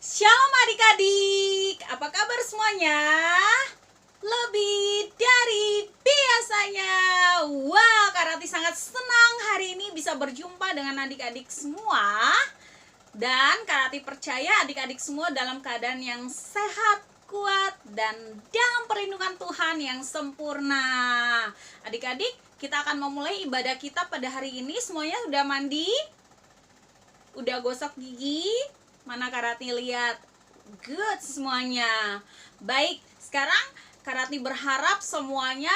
Shalom adik-adik, apa kabar semuanya? Lebih dari biasanya. Wah, Kak Rati sangat senang hari ini bisa berjumpa dengan adik-adik semua. Dan Kak Rati percaya adik-adik semua dalam keadaan yang sehat, kuat, dan dalam perlindungan Tuhan yang sempurna. Adik-adik, kita akan memulai ibadah kita pada hari ini. Semuanya udah mandi? Udah gosok gigi? Mana Kak Rati lihat? Good semuanya. Baik, sekarang Kak Rati berharap semuanya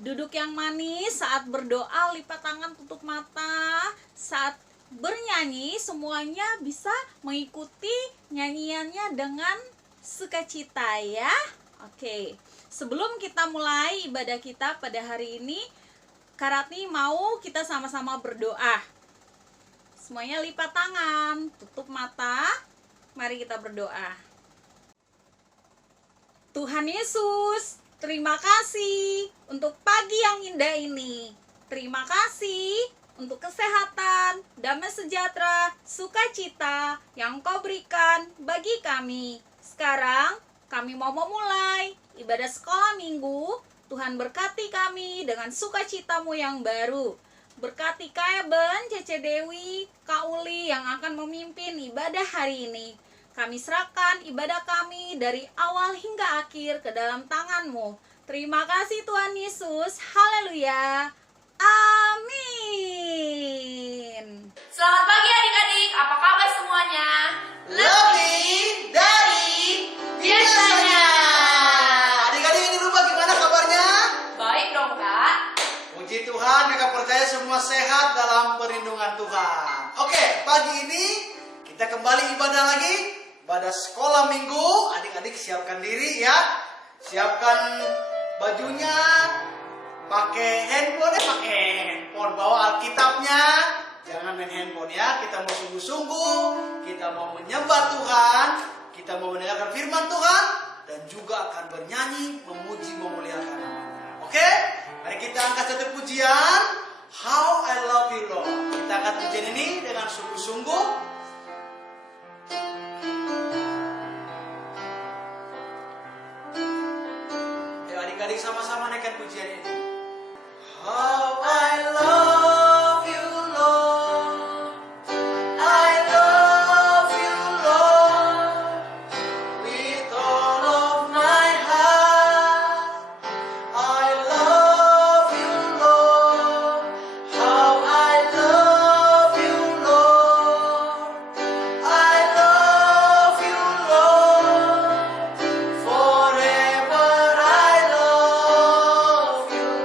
duduk yang manis. Saat berdoa lipat tangan, tutup mata. Saat bernyanyi semuanya bisa mengikuti nyanyiannya dengan sukacita ya. Oke, sebelum kita mulai ibadah kita pada hari ini, Kak Rati mau kita sama-sama berdoa. Semuanya lipat tangan, tutup mata. Mari kita berdoa. Tuhan Yesus, terima kasih untuk pagi yang indah ini. Terima kasih untuk kesehatan, damai sejahtera, sukacita yang Kau berikan bagi kami. Sekarang kami mau memulai ibadah sekolah minggu. Tuhan berkati kami dengan sukacitamu yang baru. Berkati Kak Eben, Cece Dewi, Kak Uli yang akan memimpin ibadah hari ini. Kami serahkan ibadah kami dari awal hingga akhir ke dalam tangan-Mu. Terima kasih Tuhan Yesus. Haleluya. Amin. Selamat pagi adik-adik, apa kabar semuanya? Lebih dari biasanya. Adik-adik ini lupa gimana kabarnya? Baik dong Kak. Puji Tuhan, kakak percaya semua sehat dalam perlindungan Tuhan. Oke, pagi ini kita kembali ibadah lagi, ibadah sekolah minggu. Adik-adik siapkan diri ya, siapkan bajunya, pakai handphone, bawa Alkitabnya. Jangan main handphone ya, kita mau sungguh-sungguh, kita mau menyembah Tuhan, kita mau mendengarkan firman Tuhan, dan juga akan bernyanyi, memuji, memuliakan namanya. Oke, mari kita angkat satu pujian, How I Love You Lord. Kita angkat pujian ini dengan sungguh-sungguh. Ayo adik-adik sama-sama naikkan pujian ini. How I love you, Lord. I love you, Lord. With all of my heart. I love you, Lord. How I love you, Lord. I love you, Lord. Forever I love you,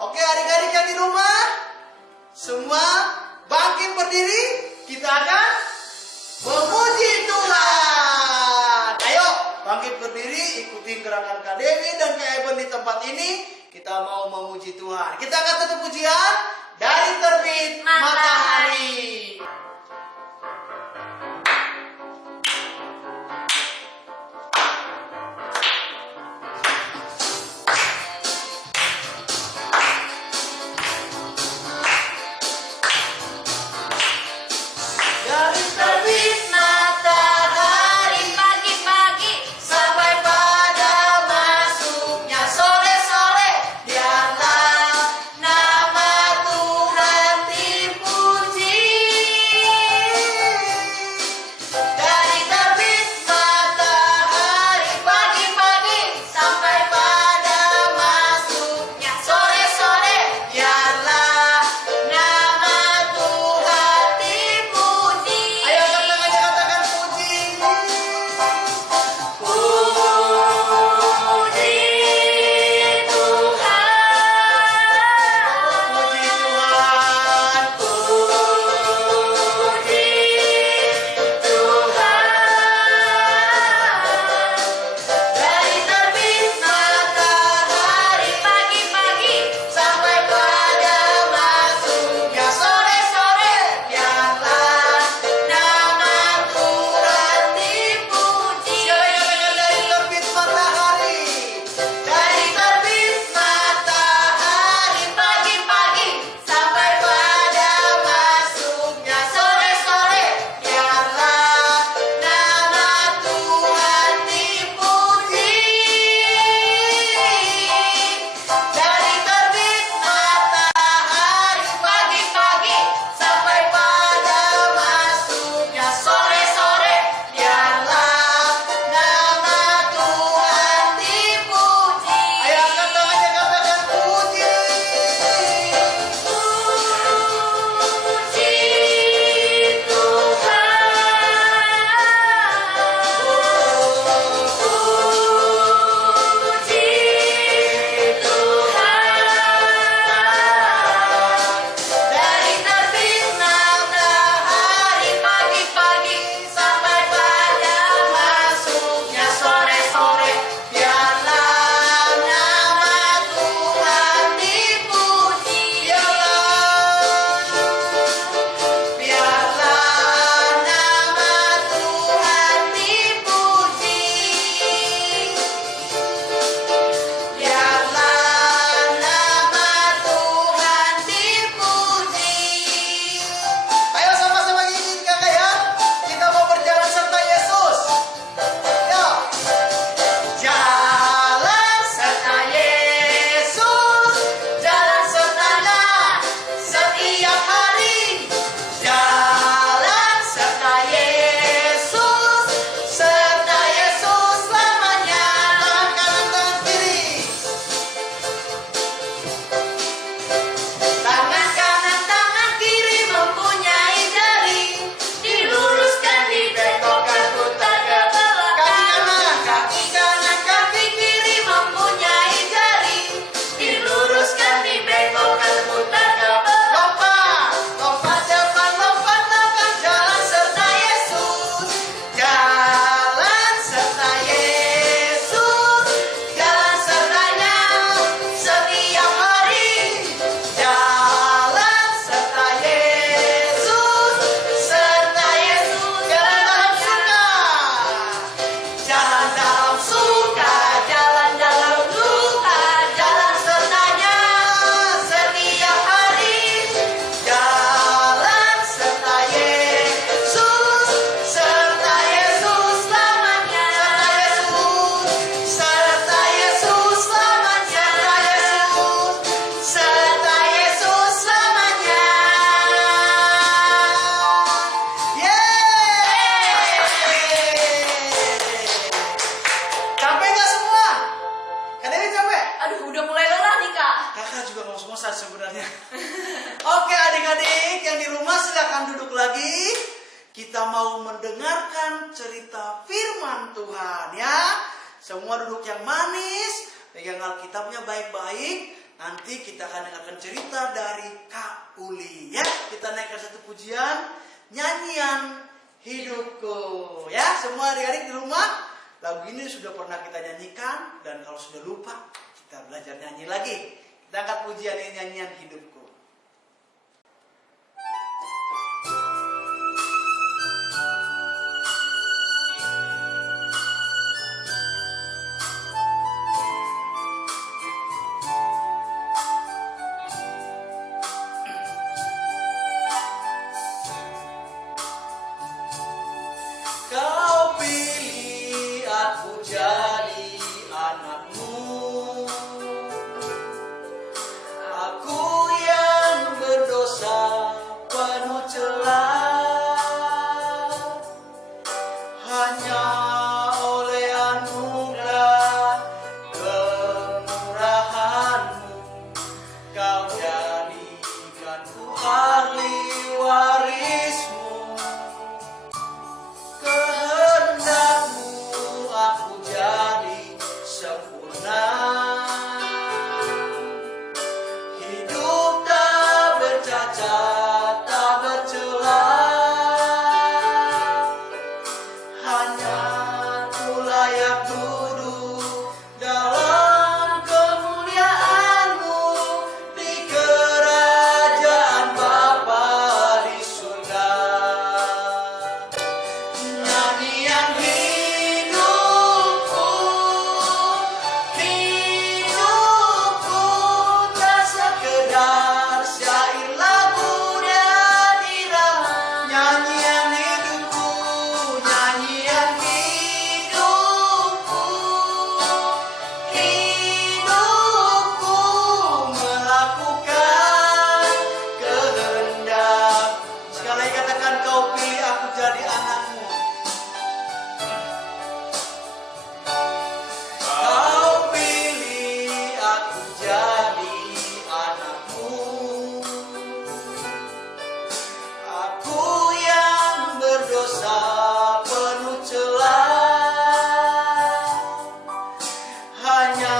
Oke, adik-adik yang di rumah, semua bangkit berdiri. Kita akan memuji Tuhan. Ayo, bangkit berdiri, ikutin gerakan Kak Dewi dan Kak Eben di tempat ini. Kita mau memuji Tuhan. Kita akan tutup pujian dari terbit matahari. Dari terbit matahari Pagi-pagi sampai pada masuknya sore-sore, biarlah nama Tuhan dipuji. Dari terbit matahari pagi-pagi sampai pada masuknya sore-sore, biarlah nama Tuhan dipuji. Ayo angkat tangannya, katakan puji. Puji Tuhan. Puji Tuhan. Dari terbit matahari Pagi-pagi sampai pada masuknya sore-sore, biarlah nama Tuhan dipuji. Siapa yang katakan dari terbit matahari? Dari terbit matahari pagi-pagi sampai pada masuknya sore-sore, biarlah nama Tuhan dipuji. Dari terbit matahari pagi-pagi sampai pada masuknya sore-sore, biarlah nama Tuhan dipuji. Ayo angkat tangannya, katakan puji. Dari terbit matahari pagi-pagi sampai pada masuknya sore-sore, biarlah nama Tuhan dipuji. Biarlah nama Tuhan dipuji. Biarlah nama Tuhan dipuji. Ayo sama-sama gini kakak ya. Kita mau berjalan serta Yesus. Yo. Jalan serta Yesus, jalan sertanya setiap hari. Jalan serta Yesus selamanya. Tangan kanan, tangan kiri. Tangan kanan, tangan kiri mempunyai jari. Diluruskan, dibengkokkan, putar ke belakang. Kaki kanan, kaki kiri mempunyai jari. Diluruskan, dibengkokkan, putar ke belakang. Lompat, lompat depan, lompat belakang. Jalan serta Yesus, jalan serta Yesus, jalan sertanya setiap hari. Jalan serta Yesus, jalan dalam suka, jalan dalam duka, jalan sertanya setiap hari. Jalan serta Yesus selamanya. Serta Yesus selamanya. Serta Yesus selamanya. Capek nggak semua? Kak Dewi capek? Aduh, udah mulai lelah nih, Kak. Kakak juga ngos-ngosan sebenarnya. Oke adik-adik yang di rumah silakan duduk lagi. Kita mau mendengarkan cerita firman Tuhan ya. Semua duduk yang manis, pegang Alkitabnya baik-baik. nanti kita akan dengarkan cerita dari Kak Uli. Ya, kita naikkan satu pujian, nyanyian hidupku. Ya, semua adik-adik di rumah, lagu ini sudah pernah kita nyanyikan, dan kalau sudah lupa, kita belajar nyanyi lagi. Kita angkat pujian ini, nyanyian hidupku. Kau pilih aku jadi anakmu. Aku yang berdosa penuh celah. Hanya oleh anugerah kemurahan-Mu Kau jadikanku ahli waris-Mu. Kehendak-Mu aku jadi sempurna. Hidup tak bercacat, tak bercela. Hanya Ku layak duduk dalam kemuliaan-Mu di kerajaan Bapa di surga. Nyanyian hidupku, hidupku tak sekedar syair lagu dan irama. Nyanyian hidupku, nyanyian hidupku, hidupku melakukan kehendak. Sekali lagi katakan, Kau pilih aku jadi anakmu. Kau pilih aku jadi anakmu. Aku yang berdosa penuh celah. Hanya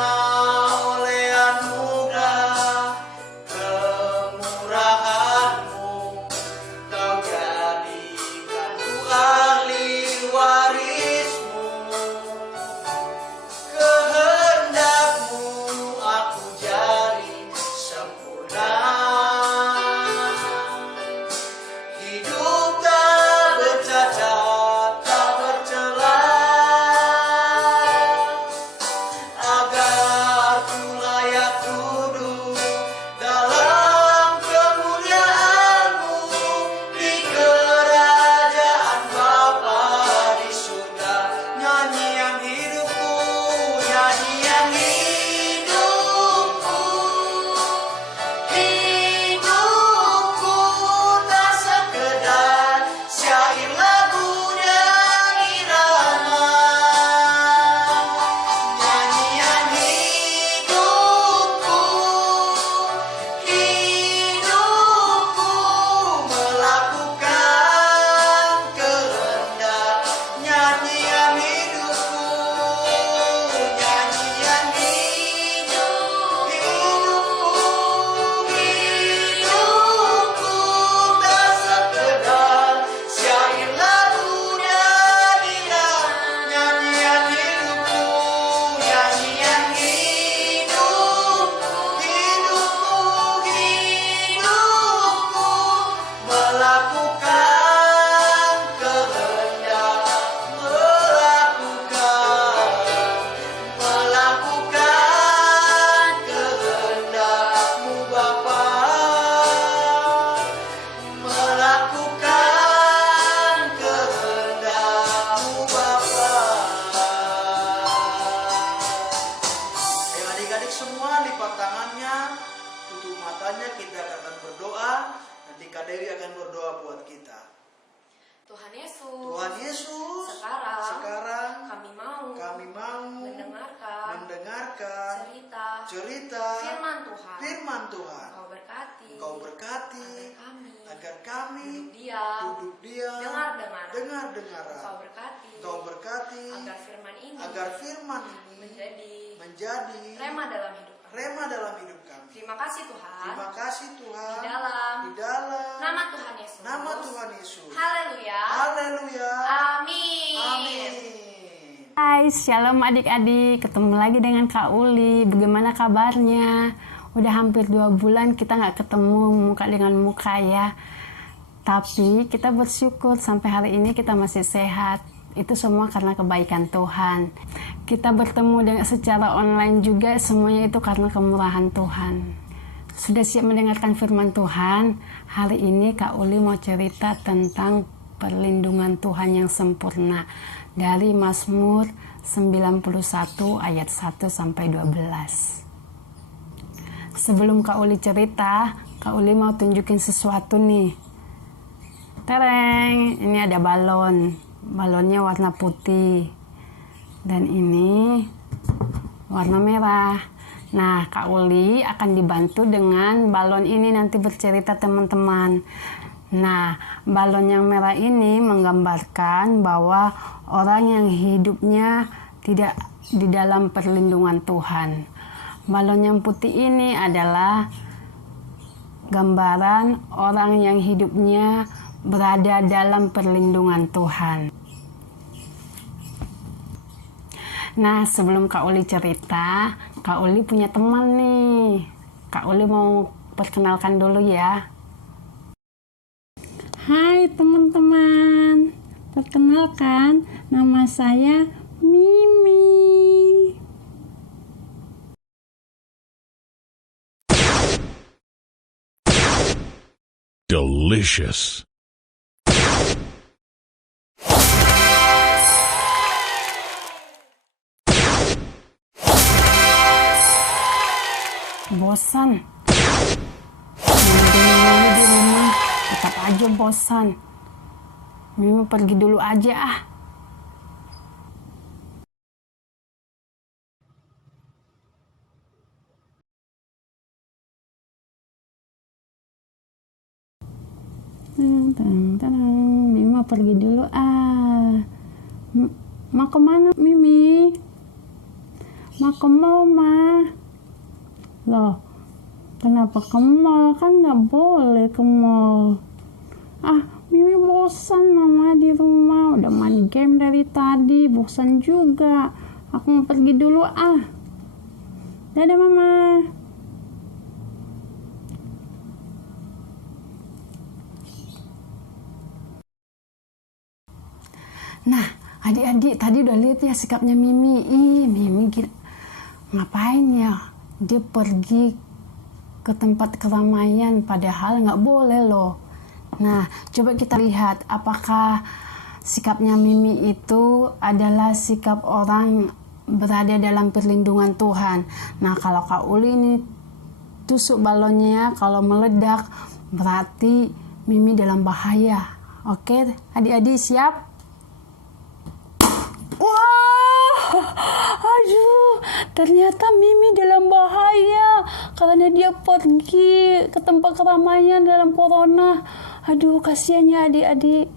oleh anugerah kemurahan-Mu Kau jadikanku ahli waris-Mu. Kehendak-Mu aku jadi sempurna. Hidup tak bercacat, tak bercela. Agar Ku layak duduk dalam kemuliaan-Mu di kerajaan Bapa di surga. Nyanyian hidupku, nyanyian hidupku, hidupku tak sekedar syair lagu dan irama. Nyanyian hidupku, hidupku melakukan kehendak. Nyanyian hidupku, nyanyian hidupku, hidupku tak sekedar syair lagu dan irama. Nyanyian hidupku, nyanyian hidupku, hidupku melakukan kehendak, melakukan kehendak-Mu Bapa, melakukan kehendak-Mu Bapa. Ayo adik-adik semua lipat tangannya, tutup matanya, kita akan berdoa. Nanti Kak Dewi akan berdoa buat kita. Tuhan Yesus, Tuhan Yesus, sekarang kami mau mendengarkan cerita firman Tuhan. Engkau berkati agar kami duduk diam, dengar-dengaran. Engkau berkati agar firman ini agar firman ini menjadi menjadi rema dalam hidup rema dalam hidup kami. Terima kasih Tuhan. Terima kasih Tuhan. Di dalam nama Tuhan Yesus. Yesus. Haleluya. Haleluya. Amin. Amin. Hai, shalom adik-adik, ketemu lagi dengan Kak Uli. Bagaimana kabarnya? Udah hampir 2 bulan kita nggak ketemu muka dengan muka ya. Tapi kita bersyukur sampai hari ini kita masih sehat. Itu semua karena kebaikan Tuhan. Kita bertemu dengan secara online juga, semuanya itu karena kemurahan Tuhan. Sudah siap mendengarkan firman Tuhan? Hari ini Kak Uli mau cerita tentang perlindungan Tuhan yang sempurna dari Mazmur 91 ayat 1 sampai 12. Sebelum Kak Uli cerita, Kak Uli mau tunjukin sesuatu nih. Tereng, ini ada balon. Balonnya warna putih. Dan ini warna merah. Nah, Kak Uli akan dibantu dengan balon ini nanti bercerita teman-teman. Nah, balon yang merah ini menggambarkan bahwa orang yang hidupnya tidak di dalam perlindungan Tuhan. Balon yang putih ini adalah gambaran orang yang hidupnya berada dalam perlindungan Tuhan. Nah, sebelum Kak Uli cerita, Kak Uli punya teman nih. Kak Uli mau perkenalkan dulu ya. Hai teman-teman, perkenalkan nama saya Mimi. Delicious. Bosan. Mending di rumah, tetap aja bosan. Mimi pergi dulu aja ah. Mimi mau pergi dulu ah. Mau kemana Mimi? Mau ke mall mah. Loh, kenapa ke mall? Kan nggak boleh ke mall. Ah, Mimi bosan mama di rumah. Udah main game dari tadi, bosan juga. Aku mau pergi dulu ah. Dadah mama. Nah, adik-adik tadi udah lihat ya sikapnya Mimi. Mimi gila. Ngapain ya? Dia pergi ke tempat keramaian padahal nggak boleh loh. Nah, coba kita lihat apakah sikapnya Mimi itu adalah sikap orang berada dalam perlindungan Tuhan. Nah, kalau Kak Uli ini tusuk balonnya, kalau meledak berarti Mimi dalam bahaya. Oke, adik-adik siap? Wah, aduh, ternyata Mimi dalam bahaya karena dia pergi ke tempat keramaian dalam corona. Aduh, kasihannya adik-adik.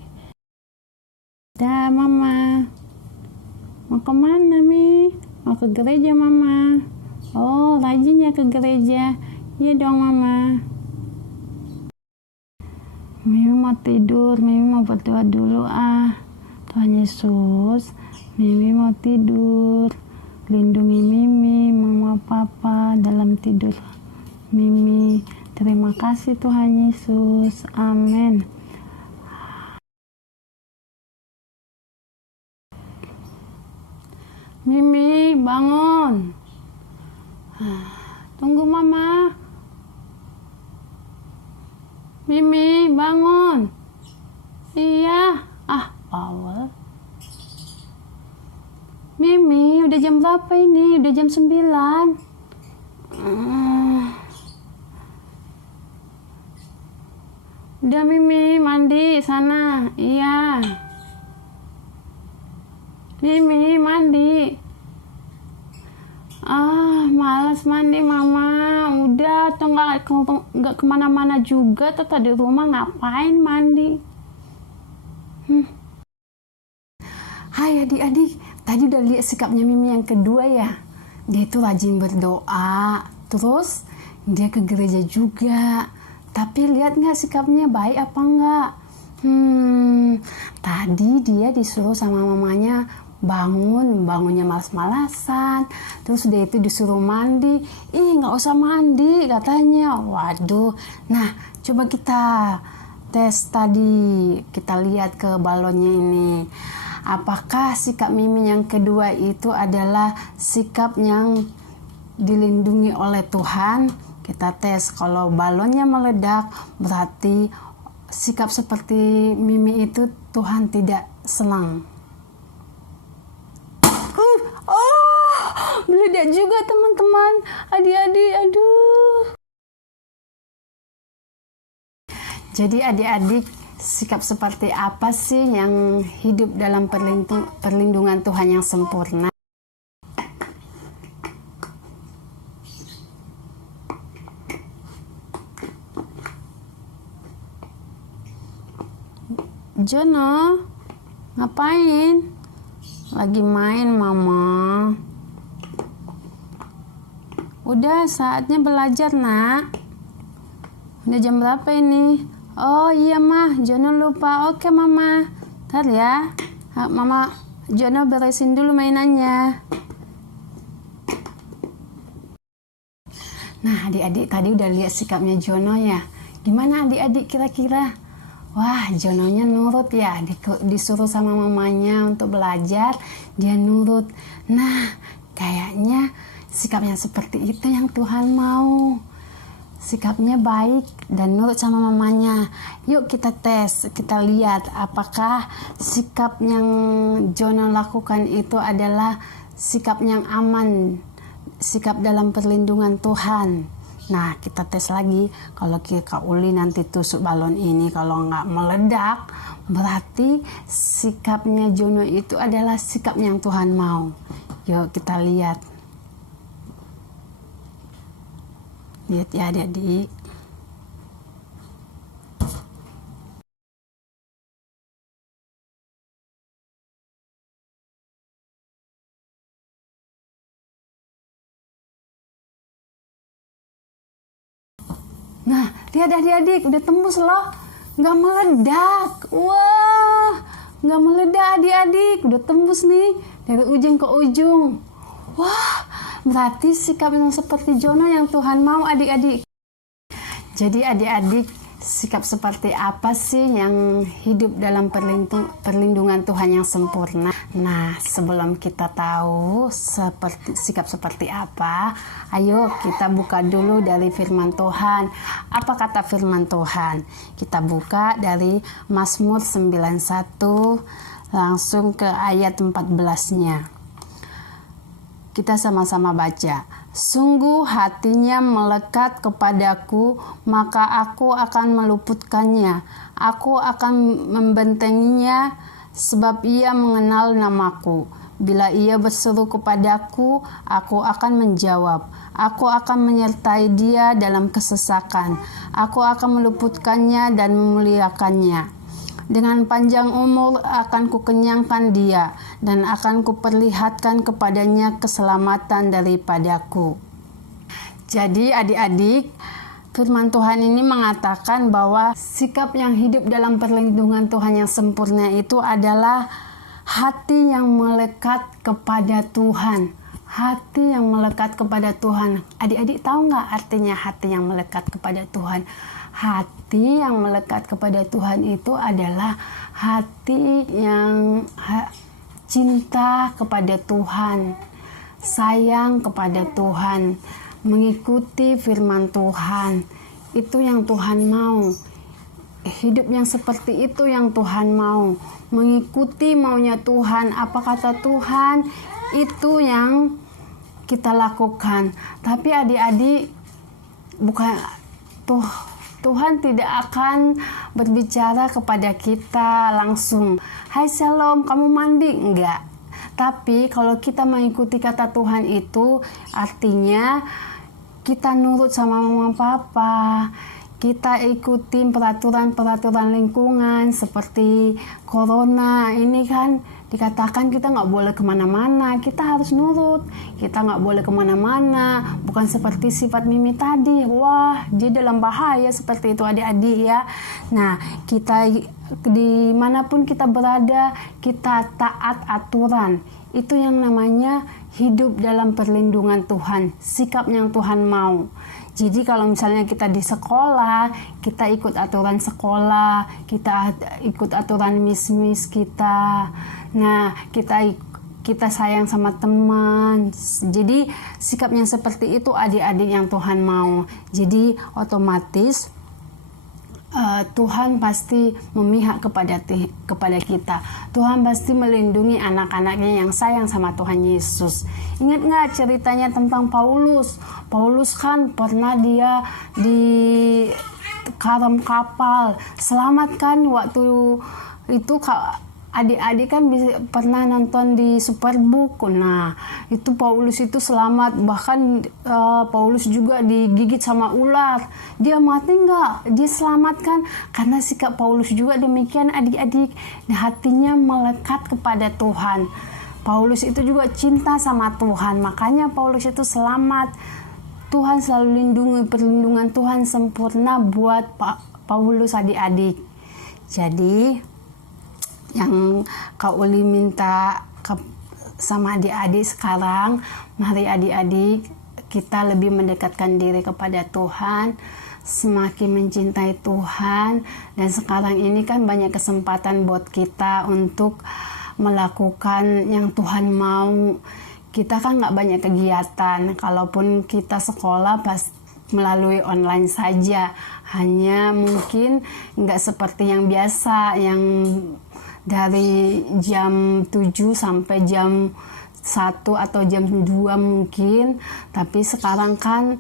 Dah, Mama. Mau kemana, Mi? Mau ke gereja, Mama. Oh, rajin ya ke gereja. Iya dong, Mama. Mimi mau tidur, Mimi mau berdoa dulu ah. Tuhan Yesus, Mimi mau tidur. Lindungi Mimi, Mama, Papa dalam tidur Mimi. Terima kasih Tuhan Yesus. Amin. Mimi, bangun. Tunggu Mama. Mimi, bangun. Iya. Awal. Mimi, udah jam berapa ini? Udah jam 9. Udah Mimi, mandi sana. Iya. Mimi, mandi. Malas mandi Mama. Udah, tuh nggak kemana-mana juga. Tetap di rumah ngapain mandi? Hai adik-adik, tadi udah lihat sikapnya Mimi yang kedua ya. Dia itu rajin berdoa, Terus dia ke gereja juga. Tapi lihat nggak sikapnya baik apa enggak? Tadi dia disuruh sama mamanya bangunnya malas-malasan. Terus dia itu disuruh mandi. Nggak usah mandi katanya. Waduh. Nah, coba kita tes tadi. Kita lihat ke balonnya ini. Apakah sikap Mimi yang kedua itu adalah sikap yang dilindungi oleh Tuhan? Kita tes. Kalau balonnya meledak, berarti sikap seperti Mimi itu Tuhan tidak senang. Meledak juga teman-teman, adik-adik, aduh. Jadi adik-adik, sikap seperti apa sih yang hidup dalam perlindungan Tuhan yang sempurna? Jono, ngapain? Lagi main, Mama. Udah saatnya belajar, Nak. Udah jam berapa ini? Oh iya, Mah. Jono lupa. Oke, Mama. Ntar ya. Mama, Jono beresin dulu mainannya. Nah, adik-adik tadi udah lihat sikapnya Jono ya. Gimana adik-adik kira-kira? Wah, Jononya nurut ya. Disuruh sama mamanya untuk belajar, dia nurut. Nah, kayaknya sikapnya seperti itu yang Tuhan mau. Sikapnya baik dan nurut sama mamanya. Yuk kita tes, kita lihat apakah sikap yang Jono lakukan itu adalah sikap yang aman, sikap dalam perlindungan Tuhan. Nah, kita tes lagi. Kalau Kak Uli nanti tusuk balon ini, kalau nggak meledak, berarti sikapnya Jono itu adalah sikap yang Tuhan mau. Yuk kita lihat. Lihat ya adik-adik. Nah, lihat adik-adik, udah tembus loh. Nggak meledak. Wah, nggak meledak adik-adik. Udah tembus nih, dari ujung ke ujung. Wah, berarti sikap yang seperti Jono yang Tuhan mau adik-adik. Jadi adik-adik, sikap seperti apa sih yang hidup dalam perlindungan Tuhan yang sempurna? Nah, sebelum kita tahu sikap seperti apa, ayo kita buka dulu dari firman Tuhan. Apa kata firman Tuhan? Kita buka dari Mazmur 91 langsung ke ayat 14-nya. Kita sama-sama baca. Sungguh hatinya melekat kepadaku, maka aku akan meluputkannya. Aku akan membentenginya, sebab ia mengenal namaku. Bila ia berseru kepadaku, aku akan menjawab. Aku akan menyertai dia dalam kesesakan. Aku akan meluputkannya dan memuliakannya. Dengan panjang umur akan kukenyangkan dia, dan akan kuperlihatkan kepadanya keselamatan daripadaku. Jadi adik-adik, firman Tuhan ini mengatakan bahwa sikap yang hidup dalam perlindungan Tuhan yang sempurna itu adalah hati yang melekat kepada Tuhan. Hati yang melekat kepada Tuhan. Adik-adik tahu nggak artinya hati yang melekat kepada Tuhan? Hati yang melekat kepada Tuhan itu adalah hati yang cinta kepada Tuhan, sayang kepada Tuhan, mengikuti firman Tuhan. Itu yang Tuhan mau. Hidup yang seperti itu yang Tuhan mau. Mengikuti maunya Tuhan. Apa kata Tuhan? Itu yang kita lakukan. Tapi adik-adik, bukan Tuhan tidak akan berbicara kepada kita langsung, "Hai Shalom, kamu mandi?" Enggak. Tapi kalau kita mengikuti kata Tuhan itu artinya kita nurut sama mama papa. Kita ikutin peraturan-peraturan lingkungan seperti corona ini kan dikatakan kita nggak boleh kemana-mana, kita harus nurut, kita nggak boleh kemana-mana, bukan seperti sifat Mimi tadi. Wah, dia dalam bahaya seperti itu adik-adik ya. Nah, kita dimanapun kita berada, kita taat aturan. Itu yang namanya hidup dalam perlindungan Tuhan, sikap yang Tuhan mau. Jadi kalau misalnya kita di sekolah, kita ikut aturan sekolah, kita ikut aturan mis-mis kita. Nah, kita sayang sama teman. Jadi sikapnya seperti itu adik-adik yang Tuhan mau. Jadi otomatis Tuhan pasti memihak kepada kita. Tuhan pasti melindungi anak-anaknya yang sayang sama Tuhan Yesus. Ingat nggak ceritanya tentang Paulus? Paulus kan pernah dia di karam kapal. Selamat kan waktu itu adik-adik kan pernah nonton di Superbook. Nah, itu Paulus itu selamat. Bahkan Paulus juga digigit sama ular. Dia mati nggak? Dia selamat kan? Karena sikap Paulus juga demikian adik-adik. Hatinya melekat kepada Tuhan. Paulus itu juga cinta sama Tuhan. Makanya Paulus itu selamat. Tuhan selalu lindungi, perlindungan Tuhan sempurna buat Paulus adik-adik. Jadi yang Kak Uli minta sama adik-adik sekarang, mari adik-adik kita lebih mendekatkan diri kepada Tuhan, semakin mencintai Tuhan. Dan sekarang ini kan banyak kesempatan buat kita untuk melakukan yang Tuhan mau. Kita kan nggak banyak kegiatan, kalaupun kita sekolah melalui online saja, hanya mungkin nggak seperti yang biasa, yang dari jam 7 sampai jam 1 atau jam 2 mungkin. Tapi sekarang kan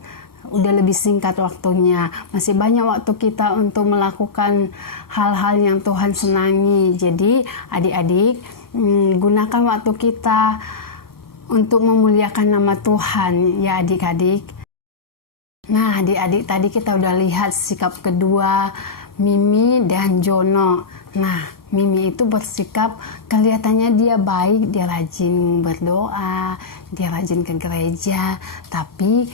udah lebih singkat waktunya. Masih banyak waktu kita untuk melakukan hal-hal yang Tuhan senangi. Jadi adik-adik, gunakan waktu kita untuk memuliakan nama Tuhan ya adik-adik. Nah adik-adik, tadi kita udah lihat sikap kedua Mimi dan Jono. Nah, Mimi itu bersikap, kelihatannya dia baik, dia rajin berdoa, dia rajin ke gereja, tapi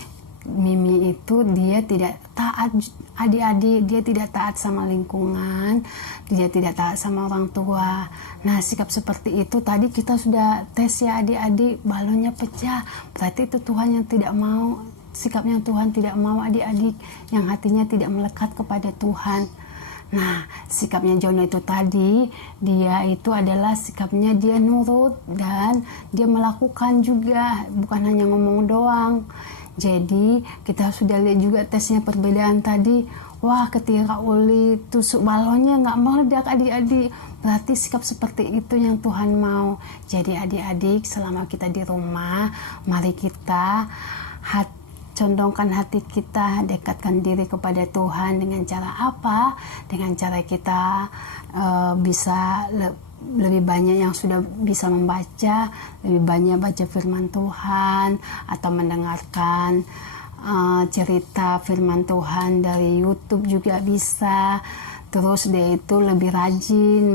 Mimi itu dia tidak taat adik-adik, dia tidak taat sama lingkungan, dia tidak taat sama orang tua. Nah, sikap seperti itu tadi kita sudah tes ya adik-adik, balonnya pecah. Berarti itu Tuhan yang tidak mau, sikap yang Tuhan tidak mau adik-adik, yang hatinya tidak melekat kepada Tuhan. Nah, sikapnya Jono itu tadi, dia itu adalah sikapnya dia nurut dan dia melakukan juga, bukan hanya ngomong doang. Jadi, kita sudah lihat juga tesnya perbedaan tadi. Wah, ketika Uli tusuk balonnya nggak meledak adik-adik. Berarti sikap seperti itu yang Tuhan mau. Jadi adik-adik, selama kita di rumah, mari kita condongkan hati kita, dekatkan diri kepada Tuhan. Dengan cara apa? Dengan cara kita bisa lebih banyak yang sudah bisa membaca, lebih banyak baca firman Tuhan, atau mendengarkan cerita firman Tuhan dari YouTube juga bisa. Terus dia itu lebih rajin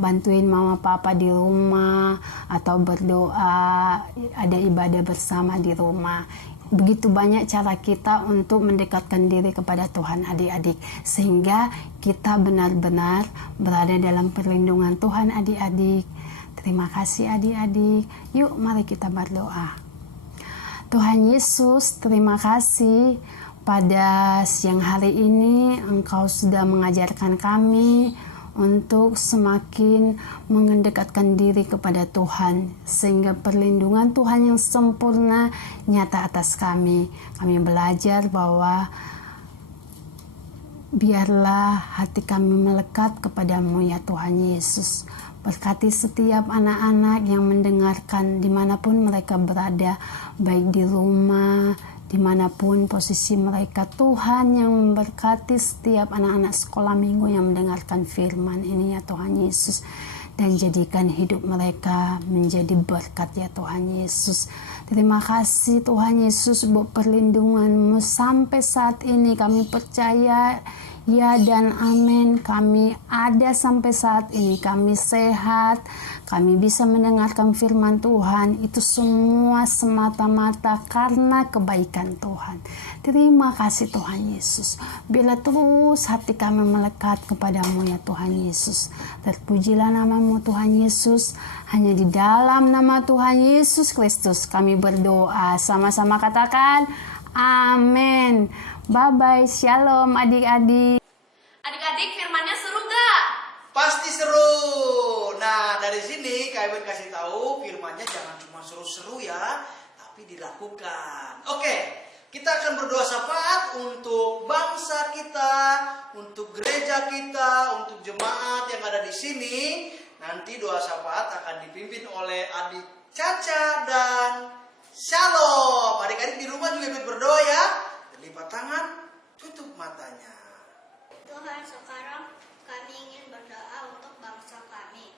bantuin mama papa di rumah, atau berdoa, ada ibadah bersama di rumah. Begitu banyak cara kita untuk mendekatkan diri kepada Tuhan adik-adik, sehingga kita benar-benar berada dalam perlindungan Tuhan adik-adik. Terima kasih adik-adik. Yuk mari kita berdoa. Tuhan Yesus, terima kasih pada siang hari ini Engkau sudah mengajarkan kami untuk semakin mendekatkan diri kepada Tuhan, sehingga perlindungan Tuhan yang sempurna nyata atas kami. Kami belajar bahwa biarlah hati kami melekat kepadamu ya Tuhan Yesus. Berkati setiap anak-anak yang mendengarkan dimanapun mereka berada, baik di rumah, dimanapun posisi mereka. Tuhan yang memberkati setiap anak-anak sekolah minggu yang mendengarkan firman ini ya Tuhan Yesus, dan jadikan hidup mereka menjadi berkat ya Tuhan Yesus. Terima kasih Tuhan Yesus buat perlindungan-Mu sampai saat ini. Kami percaya Ya dan amin. Kami ada sampai saat ini. Kami sehat. Kami bisa mendengarkan firman Tuhan. Itu semua semata-mata karena kebaikan Tuhan. Terima kasih Tuhan Yesus. Biarlah terus hati kami melekat kepadamu ya Tuhan Yesus. Terpujilah namamu Tuhan Yesus. Hanya di dalam nama Tuhan Yesus Kristus kami berdoa. Sama-sama katakan amin. Bye-bye. Shalom adik-adik. Adik-adik, firmannya seru gak? Pasti seru. Nah, dari sini Kak Iben kasih tahu firmannya jangan cuma seru-seru ya, tapi dilakukan. Oke, kita akan berdoa syafaat untuk bangsa kita, untuk gereja kita, untuk jemaat yang ada di sini. Nanti doa syafaat akan dipimpin oleh adik Caca dan Shalom. Adik-adik di rumah juga ikut berdoa ya. Lipat tangan, tutup matanya. Tuhan, sekarang kami ingin berdoa untuk bangsa kami.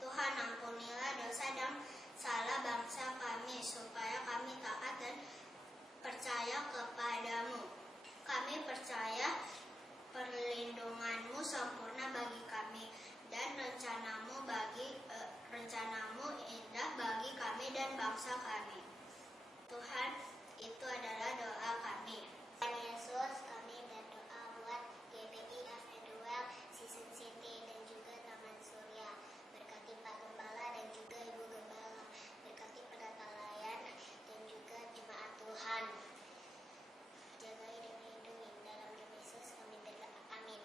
Tuhan, ampunilah dosa dan salah bangsa kami, supaya kami taat dan percaya kepadamu. Kami percaya perlindunganmu sempurna bagi kami, dan rencanamu indah bagi kami dan bangsa kami. Tuhan, itu adalah doa kami. Tuhan Yesus, kami berdoa buat GBI Afeduel, Season City, dan juga Taman Surya. Berkati Pak Gembala dan juga Ibu Gembala. Berkati pendeta layan dan juga jemaat Tuhan. Jagai dan lindungi dalam nama Yesus kami berdoa. Amin.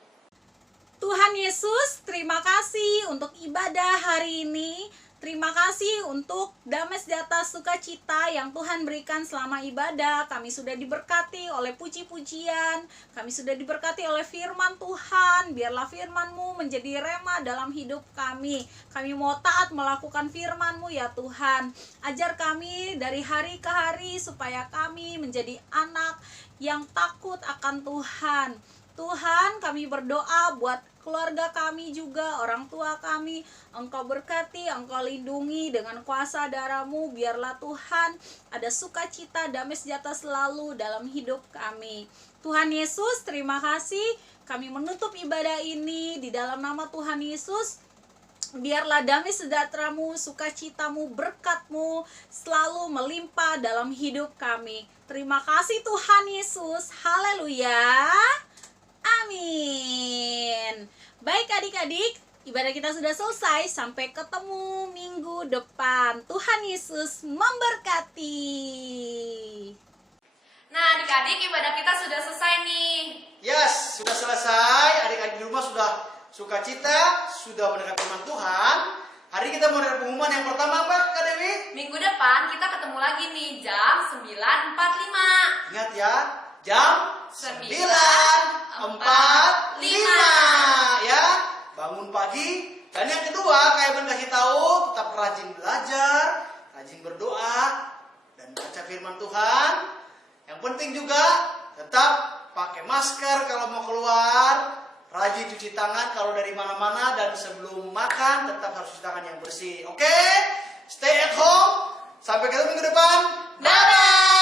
Tuhan Yesus, terima kasih untuk ibadah hari ini. Terima kasih untuk damai sejahtera sukacita yang Tuhan berikan selama ibadah. Kami sudah diberkati oleh puji-pujian. Kami sudah diberkati oleh firman Tuhan. Biarlah firman-Mu menjadi rema dalam hidup kami. Kami mau taat melakukan firman-Mu ya Tuhan. Ajar kami dari hari ke hari supaya kami menjadi anak yang takut akan Tuhan. Tuhan, kami berdoa buat keluarga kami juga, orang tua kami. Engkau berkati, Engkau lindungi dengan kuasa darah-Mu. Biarlah Tuhan ada sukacita, damai sejahtera selalu dalam hidup kami. Tuhan Yesus, terima kasih. Kami menutup ibadah ini di dalam nama Tuhan Yesus. Biarlah damai sejahtera-Mu, sukacita-Mu, berkat-Mu selalu melimpah dalam hidup kami. Terima kasih Tuhan Yesus. Haleluya. Amin. Baik adik-adik, ibadah kita sudah selesai. Sampai ketemu minggu depan. Tuhan Yesus memberkati. Nah adik-adik, ibadah kita sudah selesai nih. Yes, sudah selesai. Adik-adik di rumah sudah sukacita, sudah mendengar firman Tuhan. Hari ini kita mau ada pengumuman yang pertama apa Kak Dewi? Minggu depan kita ketemu lagi nih jam 9.45. Ingat ya, jam 9.45 ya, bangun pagi. Dan yang kedua, kayak Ben kasih tahu, tetap rajin belajar, rajin berdoa, dan baca firman Tuhan. Yang penting juga tetap pakai masker kalau mau keluar, rajin cuci tangan kalau dari mana-mana, dan sebelum makan tetap harus cuci tangan yang bersih. Oke? Stay at home. Sampai ketemu minggu depan. Dadah.